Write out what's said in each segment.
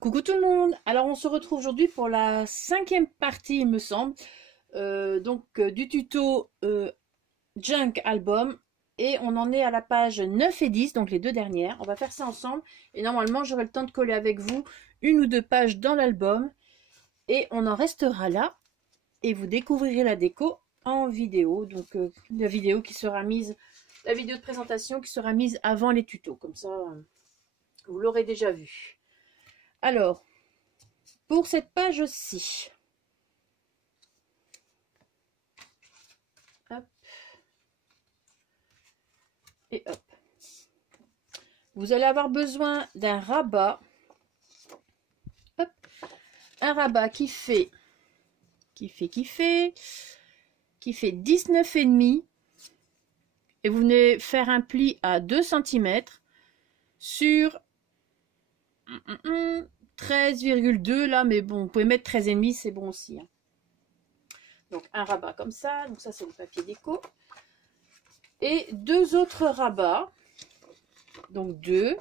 Coucou tout le monde. Alors on se retrouve aujourd'hui pour la cinquième partie, il me semble, du tuto Junk Album. Et on en est à la page 9 et 10, donc les deux dernières. On va faire ça ensemble. Et normalement, j'aurai le temps de coller avec vous une ou deux pages dans l'album. Et on en restera là. Et vous découvrirez la déco en vidéo. Donc la vidéo qui sera mise, la vidéo de présentation qui sera mise avant les tutos. Comme ça, vous l'aurez déjà vu. Alors, pour cette page aussi, hop, et hop, vous allez avoir besoin d'un rabat, hop, un rabat qui fait 19,5 et vous venez faire un pli à 2 cm sur 13,2 là, mais bon, vous pouvez mettre 13,5, c'est bon aussi, hein. Donc un rabat comme ça, donc ça c'est le papier déco. Et deux autres rabats, donc deux,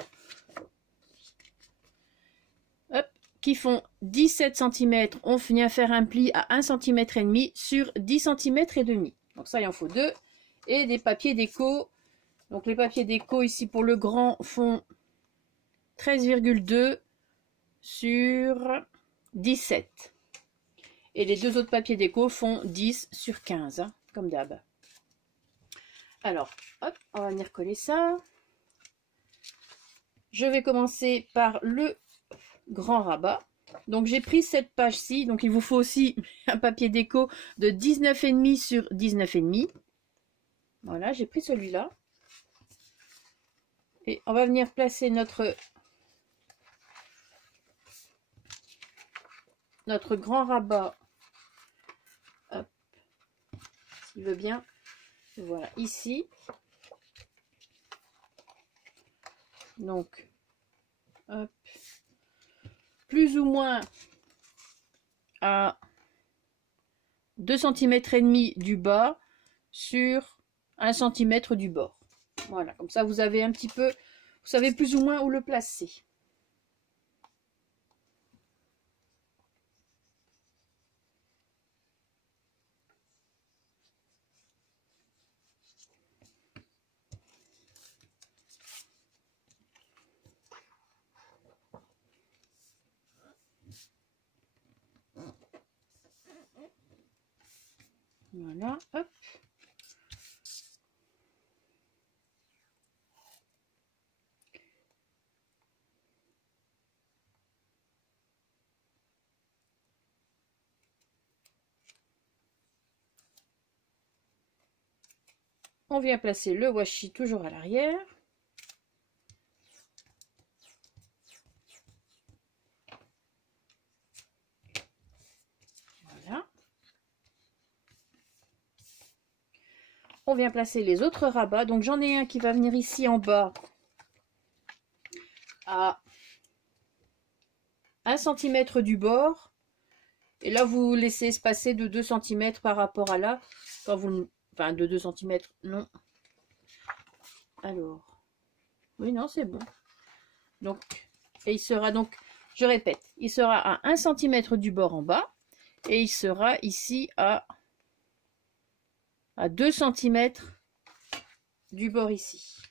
hop, qui font 17 cm. On vient faire un pli à 1,5 cm sur 10 cm et demi. Donc ça, il en faut deux. Et des papiers déco. Donc les papiers déco ici pour le grand font 13,2 sur 17. Et les deux autres papiers déco font 10 sur 15, hein, comme d'hab. Alors, hop, on va venir coller ça. Je vais commencer par le grand rabat. Donc j'ai pris cette page-ci, donc il vous faut aussi un papier déco de 19,5 sur 19,5. Voilà, j'ai pris celui-là. Et on va venir placer notre grand rabat, hop, s'il veut bien, voilà, ici. Donc, hop, plus ou moins à 2,5 cm du bas sur 1 cm du bord. Voilà, comme ça vous avez un petit peu, vous savez plus ou moins où le placer. Voilà, hop. On vient placer le washi toujours à l'arrière. Voilà. On vient placer les autres rabats. Donc j'en ai un qui va venir ici en bas à 1 cm du bord. Et là, vous laissez espacer de 2 cm par rapport à là. Quand vous, enfin, de 2 cm, non. Alors, oui, non, c'est bon. Donc, et il sera donc, je répète, il sera à 1 cm du bord en bas. Et il sera ici à 2 cm du bord ici.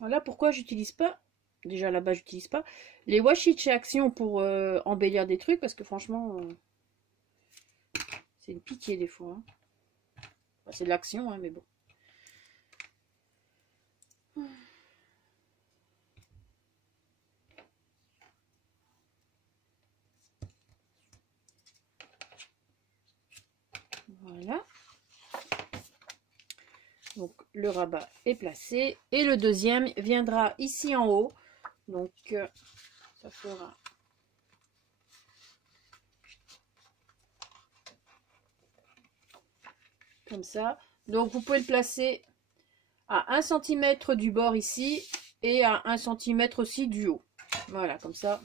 Voilà pourquoi j'utilise pas, déjà là-bas j'utilise pas, les washi de chez Action pour embellir des trucs, parce que franchement, c'est une pitié des fois, hein. Enfin, c'est de l'Action, hein, mais bon. Voilà. Donc le rabat est placé et le deuxième viendra ici en haut. Donc ça fera comme ça. Donc vous pouvez le placer à 1 cm du bord ici et à 1 cm aussi du haut. Voilà, comme ça.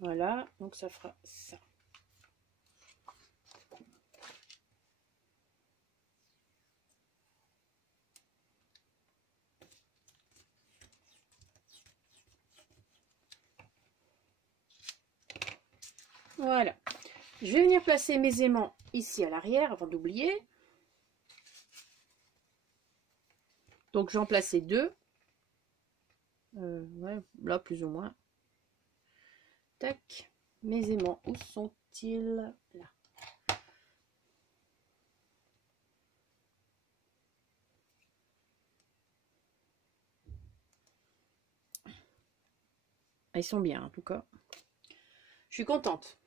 Voilà, donc ça fera ça. Voilà. Je vais venir placer mes aimants ici à l'arrière avant d'oublier. Donc j'en plaçais deux. Ouais, là plus ou moins. Tac. Mes aimants, où sont-ils? Là. Ils sont bien en tout cas. Je suis contente.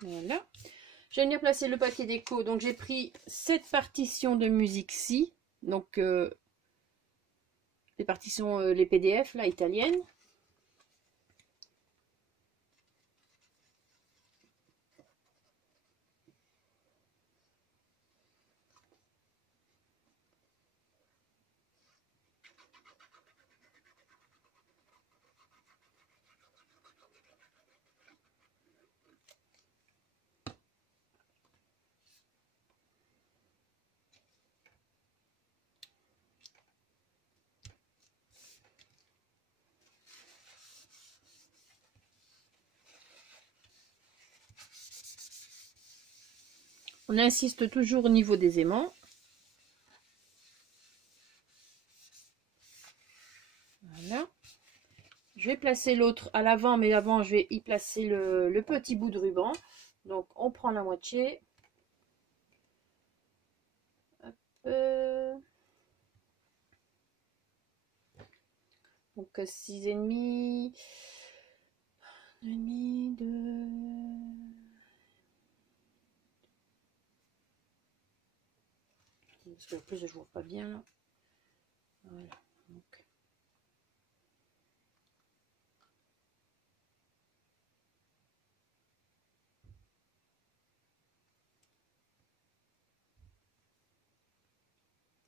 Voilà. Je vais venir placer le papier déco. Donc j'ai pris cette partition de musique-ci. Donc les partitions, les PDF là, italiennes. On insiste toujours au niveau des aimants. Voilà. Je vais placer l'autre à l'avant, mais avant je vais y placer le petit bout de ruban. Donc on prend la moitié. Hop. Donc 6,5. 2,5, 2. Parce que en plus je vois pas bien là. Voilà. Donc.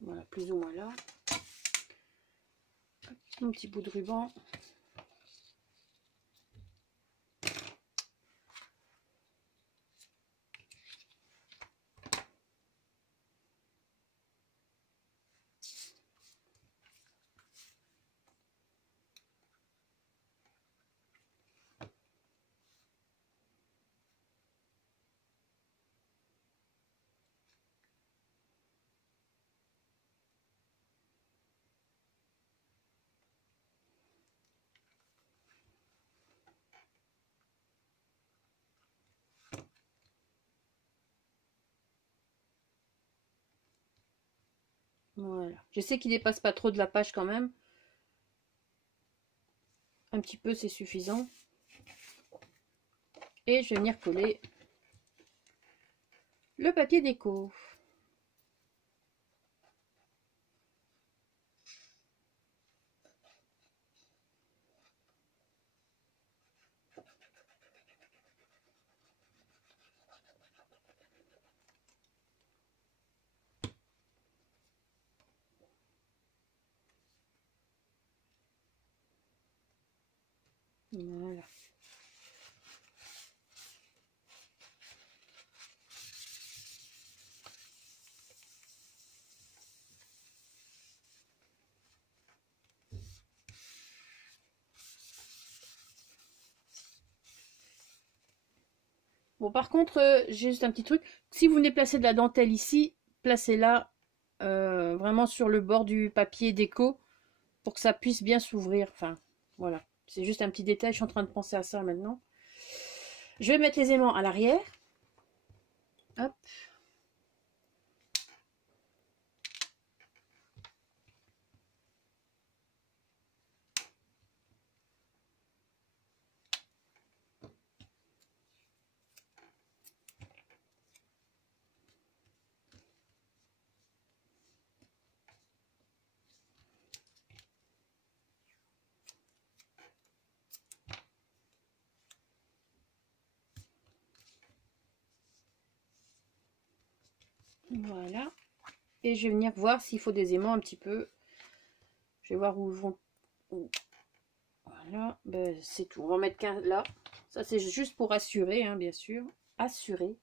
Voilà, plus ou moins là. Mon petit bout de ruban. Voilà. Je sais qu'il dépasse pas trop de la page quand même. Un petit peu, c'est suffisant. Et je vais venir coller le papier déco. Voilà. Bon, par contre, j'ai juste un petit truc. Si vous venez placer de la dentelle ici, placez-la vraiment sur le bord du papier déco pour que ça puisse bien s'ouvrir. Enfin, voilà. C'est juste un petit détail. Je suis en train de penser à ça maintenant. Je vais mettre les aimants à l'arrière. Hop. Voilà. Et je vais venir voir s'il faut des aimants un petit peu. Je vais voir où vont. Voilà. Ben, c'est tout. On va en mettre qu'un là. Ça, c'est juste pour assurer, hein, bien sûr. Assurer.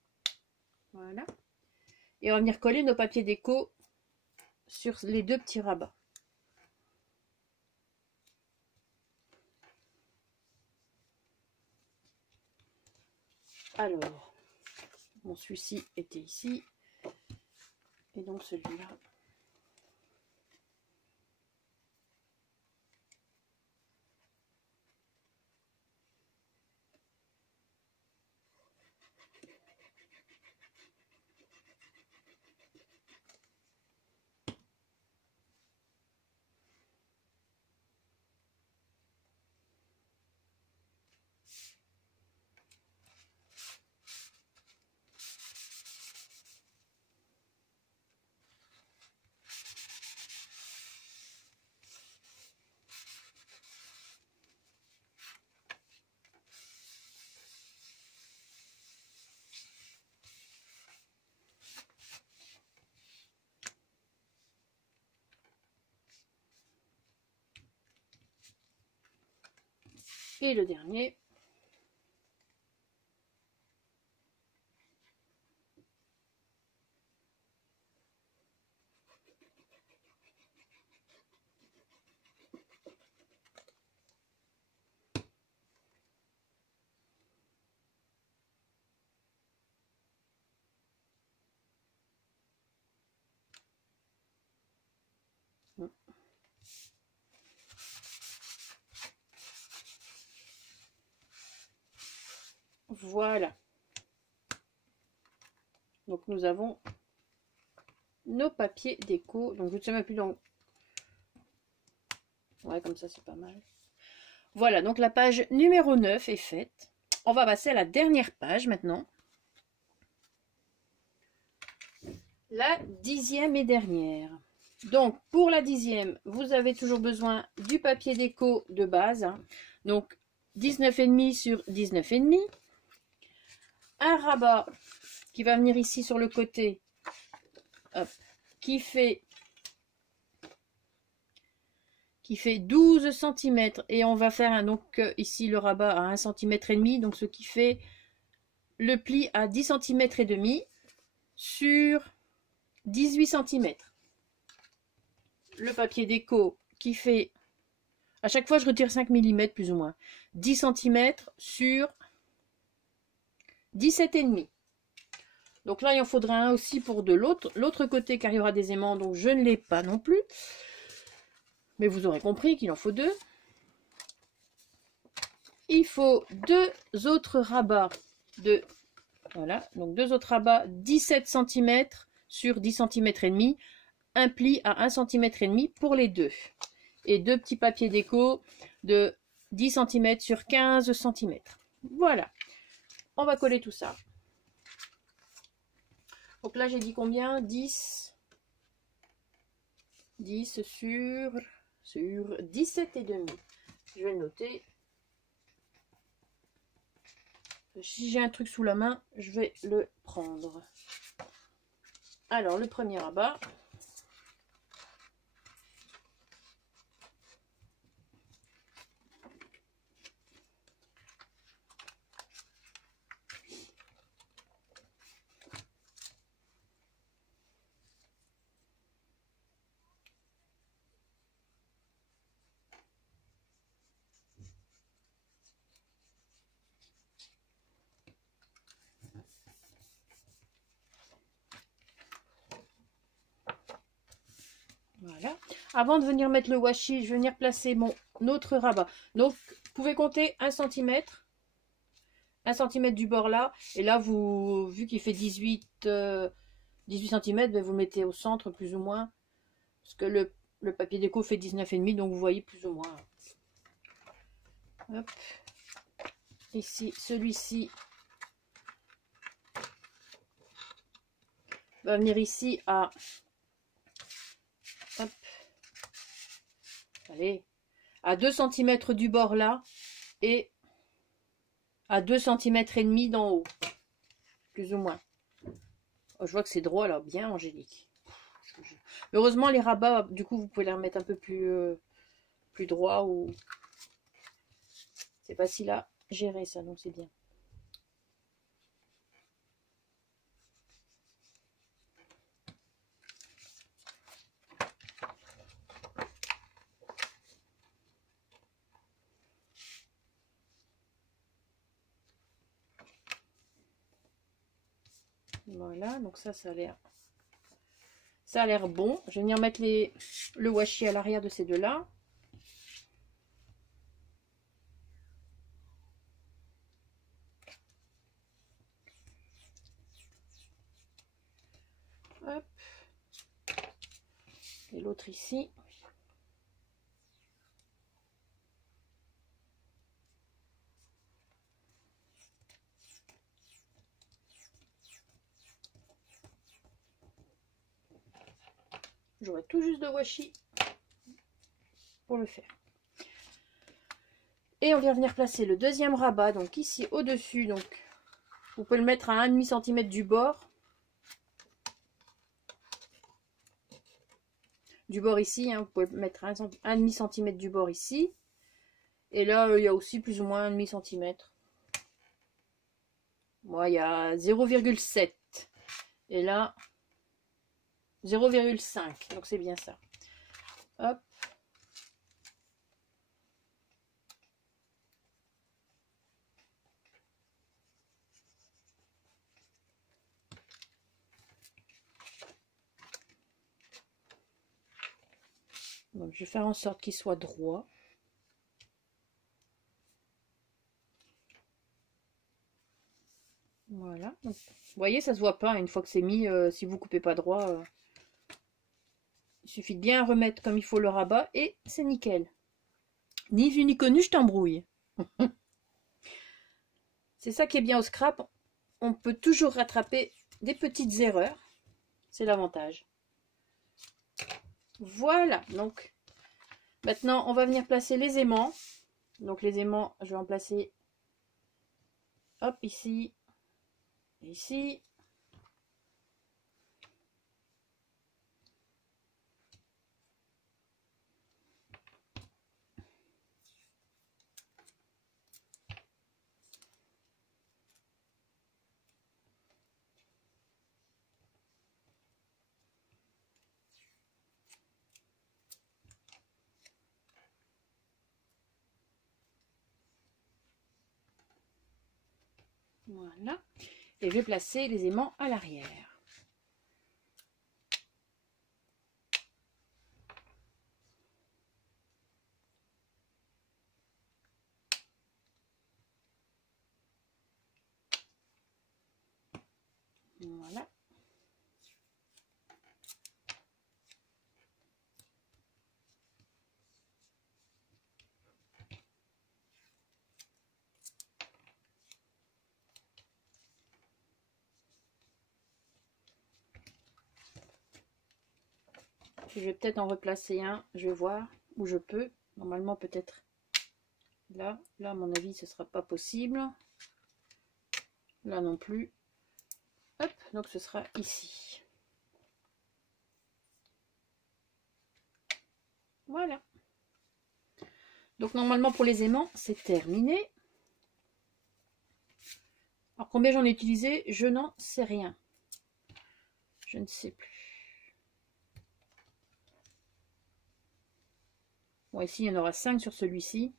Voilà. Et on va venir coller nos papiers déco sur les deux petits rabats. Alors, bon, celui-ci était ici. Et donc celui-là. Et le dernier. Voilà. Donc nous avons nos papiers déco. Donc je ne sais même plus dans... Ouais, comme ça c'est pas mal. Voilà, donc la page numéro 9 est faite. On va passer à la dernière page maintenant. La 10e et dernière. Donc pour la 10e, vous avez toujours besoin du papier déco de base. Hein. Donc 19,5 sur 19,5. Un rabat qui va venir ici sur le côté. Hop, qui fait 12 cm et on va faire donc ici le rabat à 1,5 cm, donc ce qui fait le pli à 10 cm et demi sur 18 cm. Le papier déco qui fait, à chaque fois je retire 5 mm plus ou moins, 10 cm sur 17,5. Donc là il en faudra un aussi pour de l'autre côté car il y aura des aimants, donc je ne l'ai pas non plus. Mais vous aurez compris qu'il en faut deux. Il faut deux autres rabats de... Voilà, donc deux autres rabats 17 cm sur 10 cm et demi. Un pli à 1 cm et demi pour les deux. Et deux petits papiers déco de 10 cm sur 15 cm. Voilà. On va coller tout ça. Donc là, j'ai dit combien? 10 sur 17 et demi. Je vais le noter. Si j'ai un truc sous la main, je vais le prendre. Alors, le premier rabat. avant de venir mettre le washi, je vais venir placer mon autre rabat. Donc, vous pouvez compter 1 cm. 1 cm du bord là. Et là, vous, vu qu'il fait 18 cm, ben vous le mettez au centre plus ou moins. Parce que le papier déco fait 19,5, donc vous voyez plus ou moins. Hop. Ici, celui-ci va venir ici à... Hop. Allez. À 2 cm du bord là. Et à 2 cm et demi d'en haut. Plus ou moins. Oh, je vois que c'est droit là. Bien angélique. Heureusement, les rabats, du coup, vous pouvez les remettre un peu plus droit ou... C'est facile à gérer ça, donc c'est bien. Voilà, donc ça a l'air... Ça a l'air bon. Je vais venir mettre le washi à l'arrière de ces deux-là. Hop. Et l'autre ici. J'aurai tout juste de washi pour le faire. Et on vient venir placer le deuxième rabat, donc ici au-dessus. Donc, vous pouvez le mettre à 1,5 cm du bord. Du bord ici, hein, vous pouvez mettre 1,5 cm du bord ici. Et là, il y a aussi plus ou moins 1,5 cm. Moi, il y a 0,7. Et là, 0,5. Donc, c'est bien ça. Hop. Donc, je vais faire en sorte qu'il soit droit. Voilà. Donc, vous voyez, ça se voit pas une fois que c'est mis. Si vous coupez pas droit, il suffit de bien remettre comme il faut le rabat et c'est nickel. Ni vu ni connu, je t'embrouille. C'est ça qui est bien au scrap. On peut toujours rattraper des petites erreurs. C'est l'avantage. Voilà. Donc, maintenant, on va venir placer les aimants. Donc, les aimants, je vais en placer. Hop, ici. Ici. Voilà. Et je vais placer les aimants à l'arrière. Voilà. Je vais peut-être en replacer un, je vais voir où je peux. Normalement peut-être là. Là à mon avis ce sera pas possible. Là non plus. Hop, donc ce sera ici. Voilà. Donc normalement pour les aimants c'est terminé. Alors combien j'en ai utilisé, je n'en sais rien. Je ne sais plus. Bon, ici, il y en aura 5 sur celui-ci.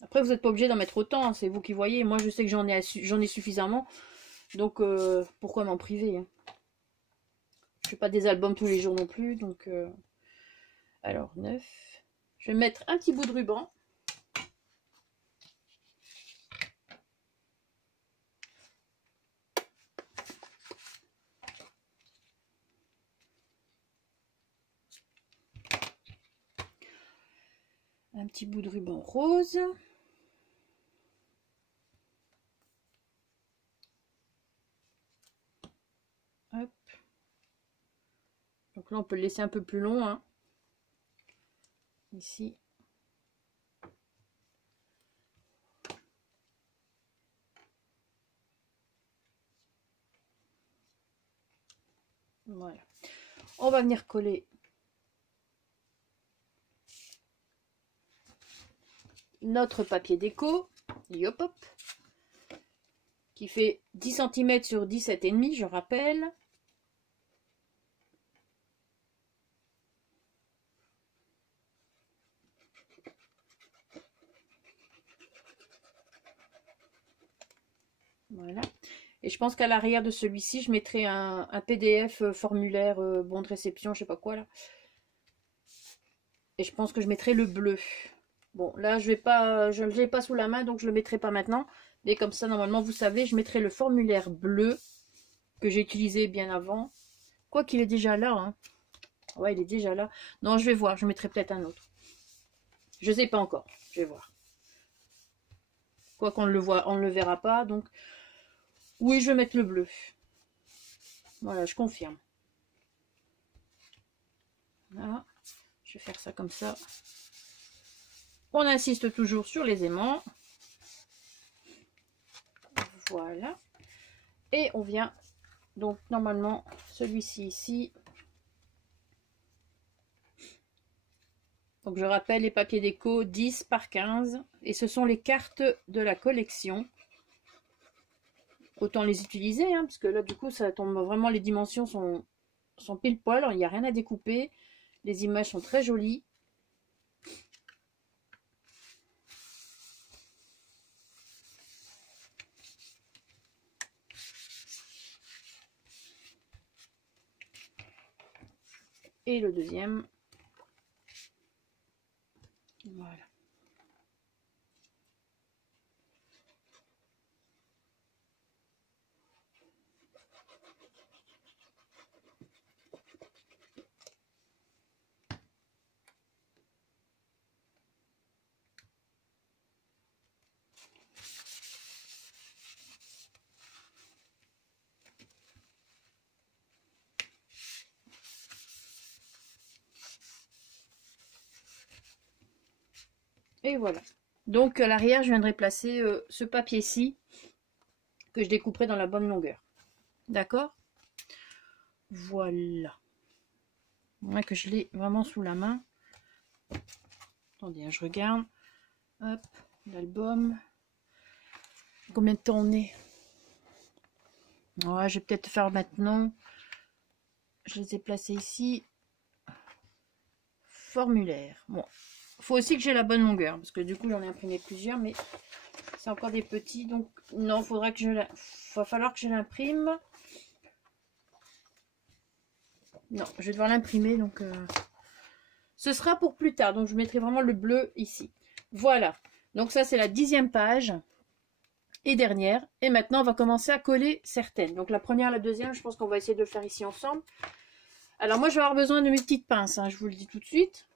Après, vous n'êtes pas obligé d'en mettre autant, hein, c'est vous qui voyez. Moi, je sais que j'en ai suffisamment. Donc, pourquoi m'en priver, hein. Je fais pas des albums tous les jours non plus. Donc, Alors 9. Je vais mettre un petit bout de ruban. Un petit bout de ruban rose. Hop. Donc là, on peut le laisser un peu plus long, hein. Ici. Voilà. On va venir coller notre papier déco, yop hop, qui fait 10 cm sur 17,5, je rappelle. Voilà. Et je pense qu'à l'arrière de celui-ci, je mettrai un PDF formulaire bon de réception, je sais pas quoi là. Et je pense que je mettrai le bleu. Bon, là, je ne l'ai pas sous la main, donc je le mettrai pas maintenant. Mais comme ça, normalement, vous savez, je mettrai le formulaire bleu que j'ai utilisé bien avant. Quoi qu'il est déjà là, hein. Ouais, il est déjà là. Non, je vais voir, je mettrai peut-être un autre. Je sais pas encore, je vais voir. Quoi qu'on le voit, on ne le verra pas, donc oui, je vais mettre le bleu. Voilà, je confirme. Voilà, je vais faire ça comme ça. On insiste toujours sur les aimants. Voilà. Et on vient, donc normalement, celui-ci ici. Donc je rappelle les papiers déco 10 par 15. Et ce sont les cartes de la collection. Autant les utiliser, hein, parce que là du coup ça tombe vraiment, les dimensions sont pile poil, il n'y a rien à découper. Les images sont très jolies. Et le deuxième. Voilà. Et voilà. Donc à l'arrière, je viendrai placer ce papier-ci que je découperai dans la bonne longueur. D'accord? Voilà. Moi que je l'ai vraiment sous la main. Attendez, hein, je regarde. Hop, l'album. Combien de temps on est? Ouais, je vais peut-être faire maintenant. Je les ai placés ici. Formulaire. Bon, faut aussi que j'ai la bonne longueur parce que du coup j'en ai imprimé plusieurs, mais c'est encore des petits, donc non, faudra que va falloir que je l'imprime. Non, je vais devoir l'imprimer, donc ce sera pour plus tard. Donc je mettrai vraiment le bleu ici. Voilà. Donc ça c'est la 10e page et dernière. Et maintenant on va commencer à coller certaines. Donc la première, la deuxième, je pense qu'on va essayer de le faire ici ensemble. Alors moi je vais avoir besoin de mes petites pinces, hein, je vous le dis tout de suite.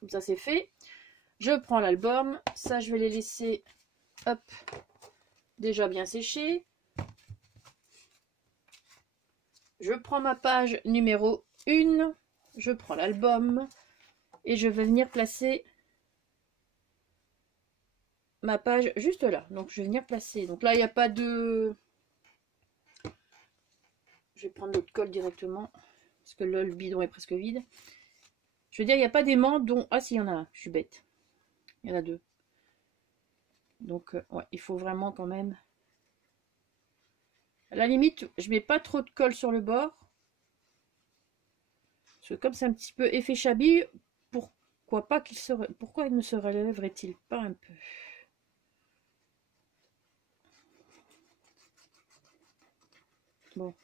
Comme ça c'est fait. Je prends l'album. Ça je vais les laisser, hop, déjà bien séchés. Je prends ma page numéro 1. Je prends l'album. Et je vais venir placer ma page juste là. Donc je vais venir placer. Donc là il n'y a pas de... Je vais prendre l'autre colle directement. Parce que là le bidon est presque vide. Je veux dire, il n'y a pas d'aimant dont... Ah si, il y en a un. Je suis bête. Il y en a deux. Donc ouais, il faut vraiment quand même... À la limite, je mets pas trop de colle sur le bord. Parce que comme c'est un petit peu effet Chabi, pourquoi pas qu'il se... Pourquoi il ne se relèverait-il pas un peu? Bon.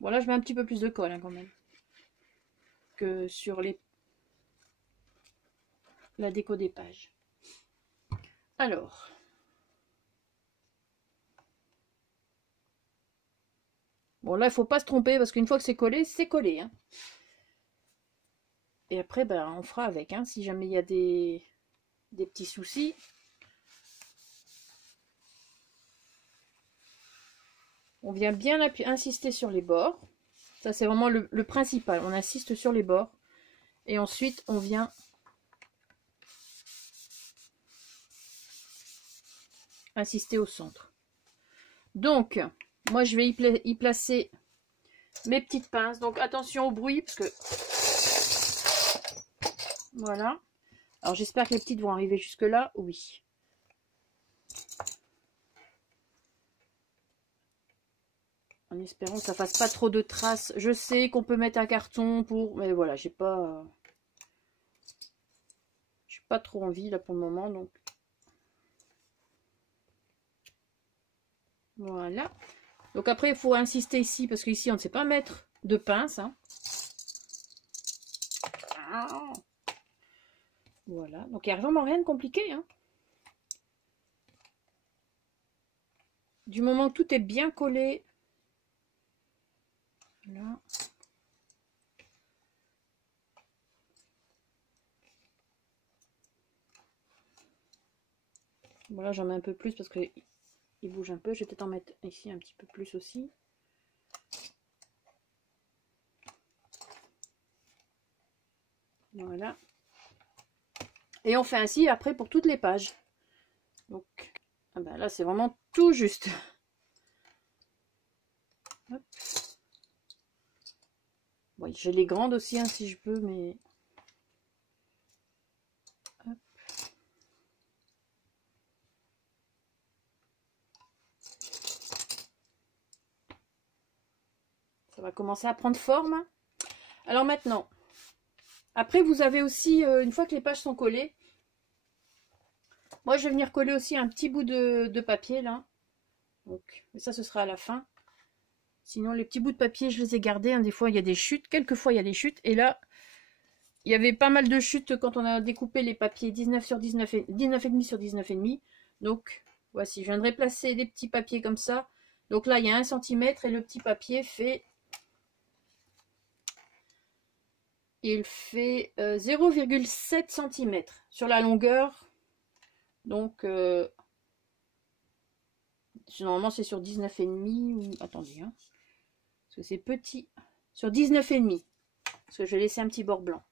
Bon, là, je mets un petit peu plus de colle hein, quand même que sur la déco des pages. Alors, bon là, il faut pas se tromper parce qu'une fois que c'est collé. Hein. Et après, ben, on fera avec. Hein, si jamais il y a des petits soucis. On vient bien insister sur les bords. Ça, c'est vraiment le principal. On insiste sur les bords. Et ensuite, on vient insister au centre. Donc, moi, je vais y placer mes petites pinces. Donc, attention au bruit, parce que... Voilà. Alors, j'espère que les petites vont arriver jusque-là. Oui. En espérant que ça fasse pas trop de traces. Je sais qu'on peut mettre un carton pour... Mais voilà, j'ai pas trop envie, là, pour le moment, donc... Voilà. Donc après, il faut insister ici, parce qu'ici, on ne sait pas mettre de pince. Hein. Ah. Voilà. Donc, il n'y a vraiment rien de compliqué. Hein. Du moment que tout est bien collé. Là. Voilà, j'en mets un peu plus parce qu'il bouge un peu. Je vais peut-être en mettre ici un petit peu plus aussi. Voilà. Et on fait ainsi après pour toutes les pages. Donc, ah ben là, c'est vraiment tout juste. Hop. Bon, j'ai les grandes aussi, hein, si je peux, mais... Hop. Ça va commencer à prendre forme. Alors maintenant, après vous avez aussi, une fois que les pages sont collées, moi je vais venir coller aussi un petit bout de papier là. Donc, mais ça ce sera à la fin. Sinon les petits bouts de papier je les ai gardés. Hein. Des fois il y a des chutes, quelquefois il y a des chutes. Et là, il y avait pas mal de chutes quand on a découpé les papiers 19 sur 19 et 19,5 sur 19,5. Donc voici, je viendrai placer des petits papiers comme ça. Donc là il y a 1 cm et le petit papier fait... Il fait 0,7 cm sur la longueur. Donc, normalement, c'est sur 19,5 ou... Attendez, hein, parce que c'est petit. Sur 19,5. Parce que je vais laisser un petit bord blanc.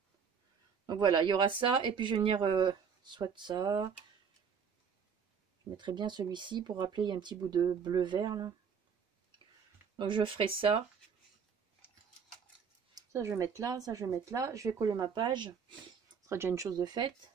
Donc voilà, il y aura ça. Et puis, je vais venir soit ça. Je mettrai bien celui-ci pour rappeler, il y a un petit bout de bleu-vert, là. Donc, je ferai ça. Ça, je vais mettre là. Ça, je vais mettre là. Je vais coller ma page. Ce sera déjà une chose de faite.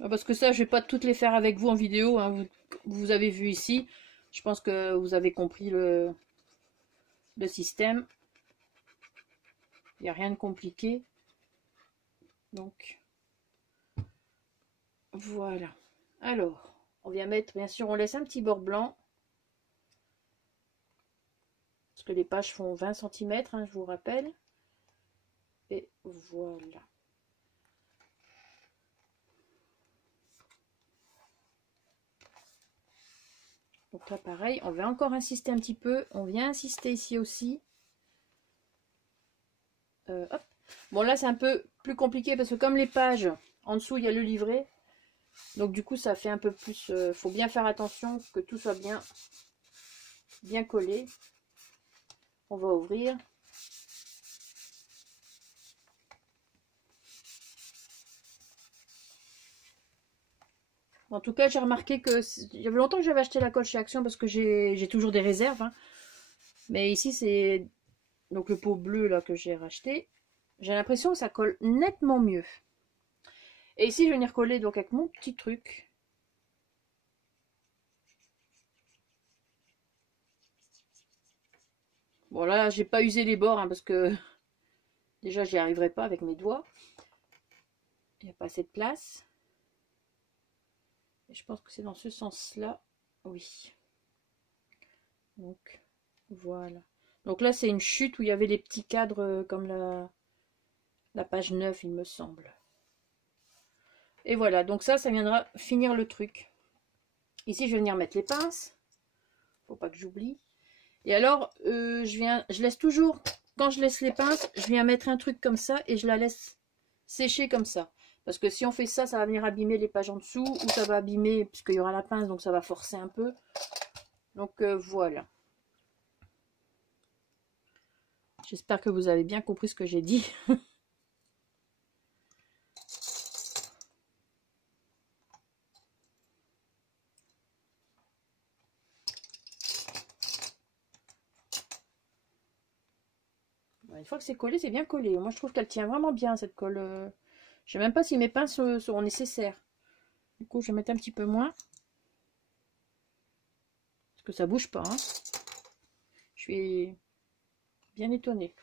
Parce que ça, je vais pas toutes les faire avec vous en vidéo. Hein. Vous avez vu ici. Je pense que vous avez compris le système. Il n'y a rien de compliqué. Donc, voilà. Alors, on vient mettre, bien sûr, on laisse un petit bord blanc. Parce que les pages font 20 cm, hein, je vous rappelle. Et voilà. Donc là, pareil, on va encore insister un petit peu. On vient insister ici aussi. Hop. Bon, là, c'est un peu plus compliqué parce que comme les pages, en dessous, il y a le livret. Donc, du coup, ça fait un peu plus... faut bien faire attention que tout soit bien collé. On va ouvrir. En tout cas, j'ai remarqué que... Il y avait longtemps que j'avais acheté la colle chez Action parce que j'ai toujours des réserves. Hein. Mais ici, c'est donc le pot bleu là que j'ai racheté. J'ai l'impression que ça colle nettement mieux. Et ici, je vais venir coller donc avec mon petit truc. Bon là, j'ai pas usé les bords hein, parce que Déjà, j'y arriverai pas avec mes doigts. Il n'y a pas assez de place. Et je pense que c'est dans ce sens-là. Oui. Donc, voilà. Donc là, c'est une chute où il y avait les petits cadres comme la page 9, il me semble. Et voilà, donc ça viendra finir le truc. Ici, je vais venir mettre les pinces. Faut pas que j'oublie. Et alors, je laisse toujours, quand je laisse les pinces, je viens mettre un truc comme ça et je la laisse sécher comme ça. Parce que si on fait ça, ça va venir abîmer les pages en dessous ou ça va abîmer, puisqu'il y aura la pince, donc ça va forcer un peu. Donc voilà. J'espère que vous avez bien compris ce que j'ai dit. Une fois que c'est collé, c'est bien collé. Moi, je trouve qu'elle tient vraiment bien, cette colle. Je sais même pas si mes pinces seront nécessaires. Du coup, je vais mettre un petit peu moins. Parce que ça bouge pas. Hein. Je suis bien étonnée.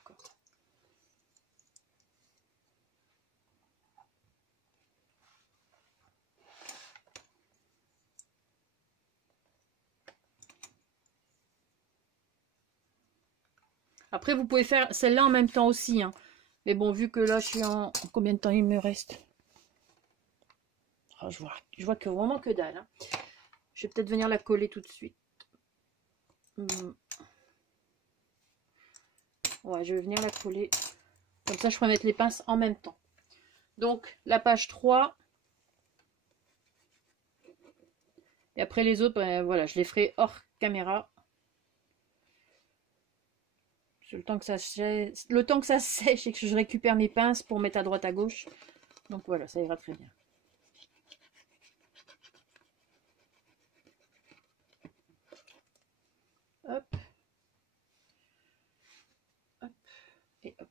Après, vous pouvez faire celle-là en même temps aussi. Hein. Mais bon, vu que là, je suis en... Combien de temps il me reste? Oh, je vois que vraiment que dalle. Hein. Je vais peut-être venir la coller tout de suite. Ouais, je vais venir la coller. Comme ça, je pourrais mettre les pinces en même temps. Donc, la page 3. Et après les autres, ben, voilà, je les ferai hors caméra. Le temps que ça sèche et que je récupère mes pinces pour mettre à droite à gauche. Donc voilà, ça ira très bien. Hop. Hop. Et hop.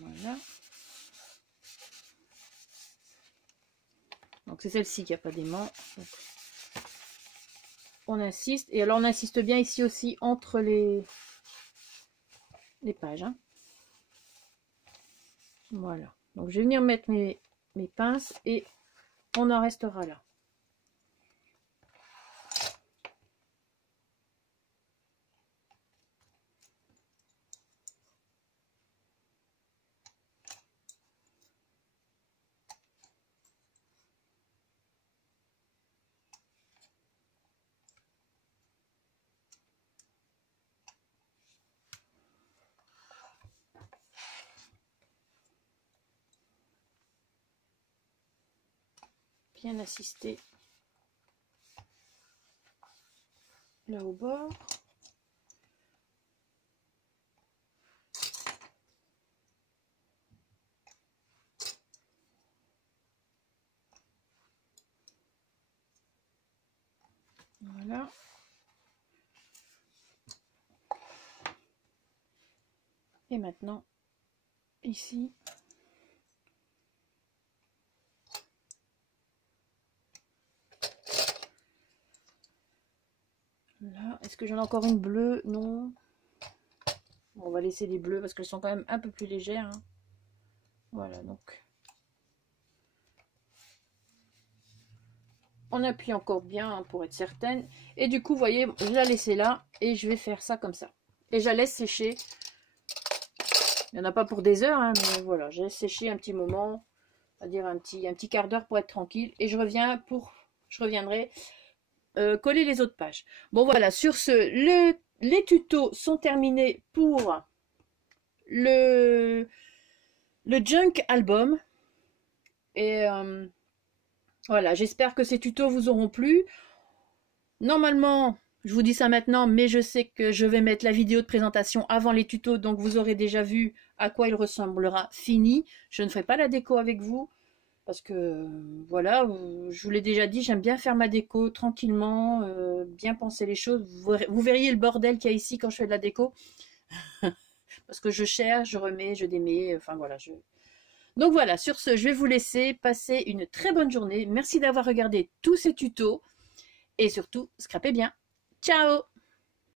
Voilà. Donc c'est celle-ci qui n'a pas d'aimant. On insiste. Et alors on insiste bien ici aussi entre les pages. Hein. Voilà. Donc je vais venir mettre mes pinces et on en restera là. Bien assister là au bord. Voilà. Et maintenant, ici. Là, est-ce que j'en ai encore une bleue? Non. Bon, on va laisser les bleues parce qu'elles sont quand même un peu plus légères. Hein. Voilà, donc. On appuie encore bien hein, pour être certaine. Et du coup, vous voyez, je vais la laisser là et je vais faire ça comme ça. Et je la laisse sécher. Il n'y en a pas pour des heures, hein, mais voilà, je laisse sécher un petit moment, on va dire un petit quart d'heure pour être tranquille. Et je reviendrai coller les autres pages. Bon voilà, sur ce, les tutos sont terminés pour le Junk Album. Et voilà, j'espère que ces tutos vous auront plu. Normalement, je vous dis ça maintenant, mais je sais que je vais mettre la vidéo de présentation avant les tutos, donc vous aurez déjà vu à quoi il ressemblera fini. Je ne ferai pas la déco avec vous, parce que, voilà, je vous l'ai déjà dit, j'aime bien faire ma déco tranquillement, bien penser les choses. Vous verriez le bordel qu'il y a ici quand je fais de la déco, parce que je cherche, je remets, je démets, enfin voilà, Donc voilà, sur ce, je vais vous laisser passer une très bonne journée. Merci d'avoir regardé tous ces tutos et surtout, scrapez bien. Ciao!